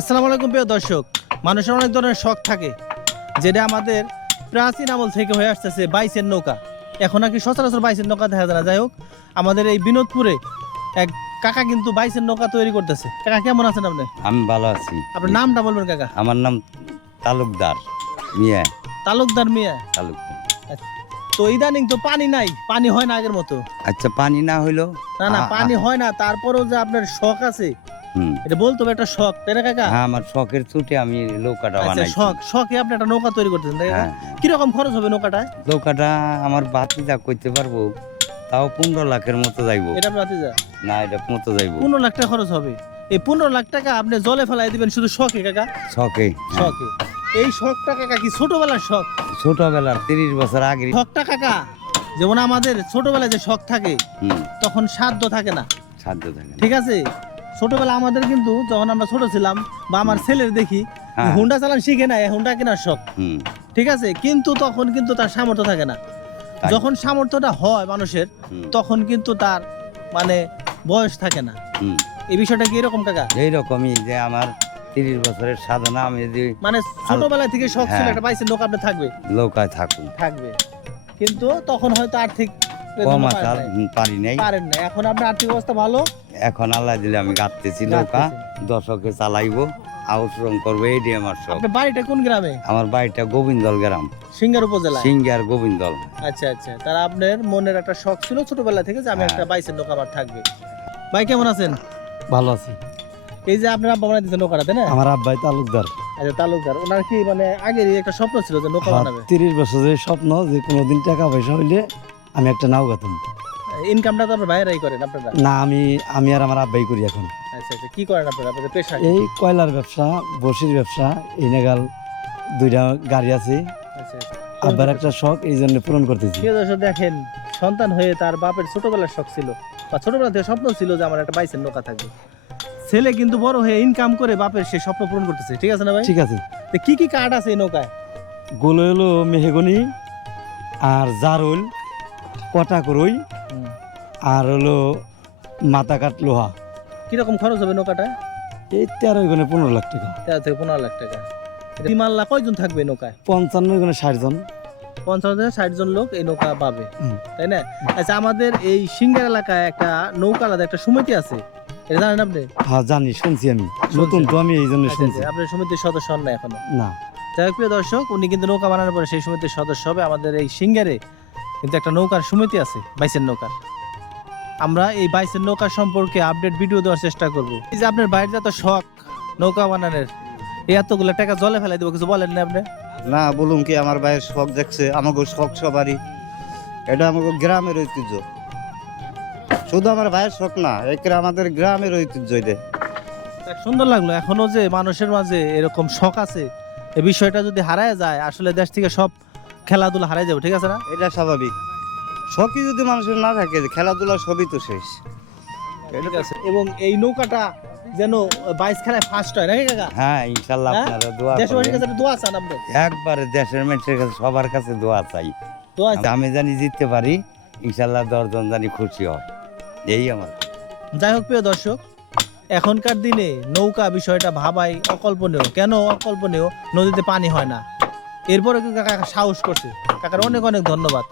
আসসালামু আলাইকুম প্রিয় দর্শক। মানুষের অনেক ধরনের শখ থাকে, যেটা আমাদের প্রাচীন আমল থেকে হয়ে আসতেছে বাইচের নৌকা। এখন আর কি সচরাচর বাইচের নৌকা দেখা যায় না। যাই হোক, আমাদের এই বিনোদপুরে এক কাকা কিন্তু বাইচের নৌকা তৈরি করতেছে। কাকা কেমন আছেন আপনি? আমি ভালো আছি। আপনার নামটা বলবেন কাকা? আমার নাম তালুকদার মিয়া। তালুকদার মিয়া। তালুকদার। তো ইদানিং তো পানি নাই, পানি হয় না আগের মতো। আচ্ছা, পানি না হইলো? না না, পানি হয় না, তারপরেও যে আপনার শখ আছে, এটা বলতে হবে একটা শখ, তাই না কাকা? হ্যাঁ, আমার শখের ছুটে আমি নৌকাটা আচ্ছা, বানাইছি। শখে আপনি একটা নৌকা তৈরি করতেছেন, তাই না? হ্যাঁ, কিরকম খরচ হবে নৌকাটা? নৌকাটা আমার ভাতিজা করতে পারবো, তাও 15 লাখের মতো যাইবো। এটা আপনার ভাতিজা? না, এটা মতো যাইবো। 15 লাখ টাকা খরচ হবে। এই 15 লাখ টাকা আপনি জলে ফেলাই দিবেন শুধু শখে কাকা? শখে। শখে। এই শখটা কাকা কি ছোটবেলার শখ? ছোটবেলার 30 বছর আগে। শখটা কাকা যেমন আমাদের ছোটবেলায় যে শখ থাকে, তখন সাধ্য থাকে না, সাধ্য থাকে না। ঠিক আছে? ছোটবেলা আমাদের কিন্তু যখন আমরা ছোট ছিলাম, বা আমার ছেলের দেখি হ্যাঁ। হুন্ডা চালান শিখে না, হুন্ডা কেনার শখ, হুম। ঠিক আছে? কিন্তু তখন কিন্তু তার সামর্থ্য থাকে না। তাই। যখন সামর্থ্যটা হয় মানুষের, তখন কিন্তু তার মানে বয়স থাকে না। এই বিষয়টা কি এরকম কাকা? এইরকমই যে আমার 30 বছরের সাধনা, আমি যদি মানে ছোটবেলা থেকে শখ ছিল হ্যাঁ। একটা বাইসের নৌকা আপনার থাকবে, নৌকায় থাকুন, থাকবে, কিন্তু তখন হয়তো আর্থিক কম আসার পারি নাই। পারেন না। এখন আপনার আর্থিক অবস্থা ভালো, এখন আল্লাহ দিলে আমি গাঁথতেছি নৌকা, দশকে চালাইবো, আউটরং করবো, এইটাই আমার শখ। আপনার বাড়িটা কোন গ্রামে? আমার বাড়িটা গোবিন্দল গ্রাম, সিঙ্গার উপজেলা। সিঙ্গার গোবিন্দল। আচ্ছা আচ্ছা, তারা আপনার মনের একটা শখ ছিল ছোটবেলা থেকে যে আমি একটা বাইসের নৌকা আমার থাকবে। ভাই কেমন আছেন? ভালো আছি। এই যে আপনার আব্বা বানাইতেছে নৌকাটা, তাই না? আমার আব্বাই তালুকদার। আচ্ছা, তালুকদার। ওনার কি মানে আগেরই একটা স্বপ্ন ছিল যে নৌকা বানাবে? 30 বছরের স্বপ্ন যে কোনোদিন টাকা পয়সা হইলে আমি একটা নাও গাতাম। ইনকামটা তো আপনার ভাইয়েরাই করেন আপনারা? না, আমি আর আমার আব্বাই করি এখন। আচ্ছা আচ্ছা, কি করেন আপনারা, আপনাদের পেশা কি? এই কয়লার ব্যবসা, বসির ব্যবসা, এই নাগাল 2টা গাড়ি আছে। আচ্ছা আচ্ছা। আব্বার একটা শখ, এই জন্য পূরণ করতেছি। প্রিয় দর্শক, দেখেন, সন্তান হয়ে তার বাপের ছোটবেলার শখ ছিল, বা ছোটবেলা থেকে স্বপ্ন ছিল যে আমার একটা বাইসের নৌকা থাকবে। ছেলে কিন্তু বড় হয়ে ইনকাম করে বাপের সেই স্বপ্ন পূরণ করতেছে, ঠিক আছে না ভাই? ঠিক আছে। তো কি কি কাঠ আছে এই নৌকায়? গোলো হলো মেহগনি, আর জারুল, কটা করই, আর হলো মাথা কাঠ লোহা। কিরকম খরচ হবে নৌকাটায়? এই 13 গুণে 15 লাখ টাকা। 13 থেকে 15 লাখ টাকা। মাল্লা কয়জন থাকবে নৌকায়? 55 গুণে 60 জন। 50 থেকে 60 জন লোক এই নৌকা পাবে, তাই না? আচ্ছা, আমাদের এই সিঙ্গার এলাকায় একটা নৌকা আলাদা একটা সমিতি আছে, এটা জানেন আপনি? হ্যাঁ জানি, শুনছি আমি, নতুন তো আমি এই জন্য আচ্ছা, শুনছি। আপনার সমিতির সদস্য হন না এখনো? না। যাই হোক, প্রিয় দর্শক, উনি কিন্তু নৌকা বানানোর পরে সেই সমিতির সদস্য হবে। আমাদের এই সিঙ্গারে কিন্তু একটা নৌকার সমিতি আছে, বাইসের নৌকার। আমরা এই বাইসের নৌকা সম্পর্কে আপডেট ভিডিও দেওয়ার চেষ্টা করব। এই যে আপনার বাইরের যত শখ নৌকা বানানোর, এই এতগুলো টাকা জলে ফেলাই দেবো, কিছু বলেন না আপনি? না, বলুন কি, আমার ভাইয়ের শখ দেখছে, আমাকে শখ সবারই, এটা আমাকে গ্রামের ঐতিহ্য। শুধু আমার ভাইয়ের শখ না, একে আমাদের গ্রামের ঐতিহ্য এটা। দেখ, সুন্দর লাগলো। এখনো যে মানুষের মাঝে এরকম শখ আছে, এই বিষয়টা যদি হারায় যায়, আসলে দেশ থেকে সব খেলাধুলা হারাই যাবে, ঠিক আছে না? এটা স্বাভাবিক। শখই যদি মানুষের না থাকে, খেলাধুলা সবই তো শেষ। ঠিক আছে। এবং এই নৌকাটা যেন বাইশ খেলায় ফার্স্ট হয়, নাকি কাকা? হ্যাঁ, ইনশাল্লাহ হ্যাঁ? আপনারা দোয়া দেশবাসীর করবেন। কাছে একটা দোয়া চান আপনি? একবারে দেশের মানুষের কাছে, সবার কাছে দোয়া চাই। দোয়া আমি জানি জিততে পারি, ইনশাল্লাহ 10 জন জানি খুশি হয়, এই আমার। যাই হোক, প্রিয় দর্শক, এখনকার দিনে নৌকা বিষয়টা ভাবাই অকল্পনীয়। কেন অকল্পনীয়? নদীতে পানি হয় না, এরপরে কিন্তু কাকা সাহস করছে। কাকার অনেক অনেক ধন্যবাদ।